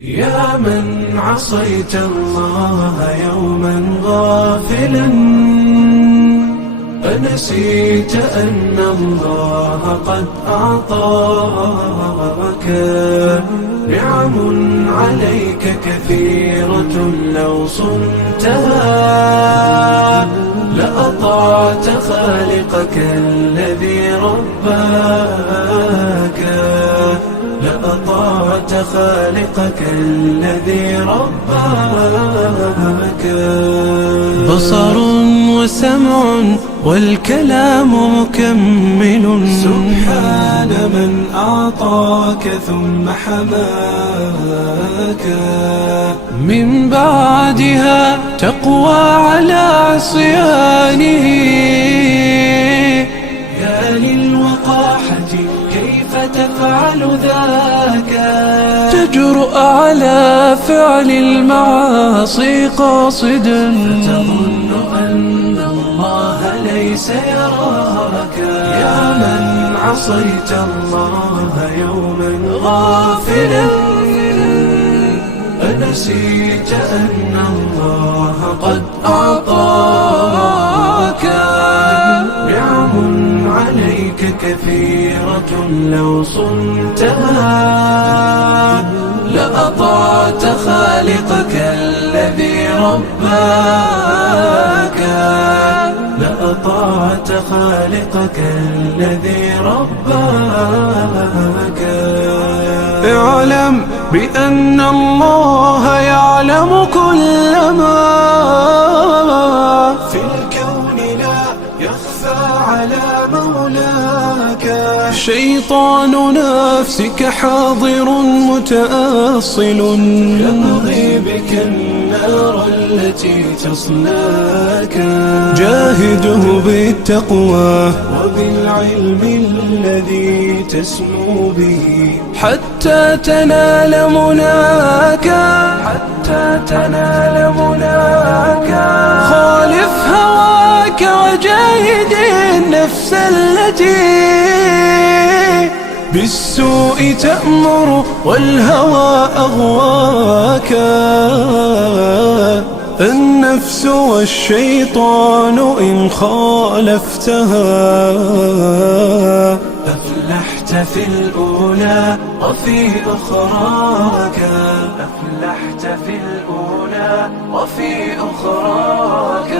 يا من عصيت الله يوما غافلا، أنسيت أن الله قد أعطاك نعم عليك كثيرة، لو صنتها لأطعت خالقك الذي رباك، لأطعت خالقك الذي رباك. بصر وسمع والكلام مكمل، سبحان من أعطاك ثم حماك. من بعدها تقوى على عصيانه، يا للوقاحة كيف تفعل ذاك؟ تجرؤ على فعل المعاصي قاصدا، فتظن أن الله ليس يراك. يا من عصيت الله يوما غافلا، أنسيت أن الله قد أعطاك نعم عليك كثيرة، لو صنتها لأطعت خالقك الذي رباك، لأطعت خالقك الذي رباك. اعلم بأن الله يعلم كل ما في الكون، لا يخفى على مولاك. شيطان نفسك حاضر متأصل، يبغي بك النار التي تصلاك. جاهده بالتقوى وبالعلم الذي تسمو به، حتى تنال مناك، حتى تنال مناك. خالف هواك وجاهد النفس التي بالسوء تأمر والهوى أغواك. النفس والشيطان إن خالفتها أفلحت في الأولى وفي أخراك، أفلحت في الأولى وفي أخراك.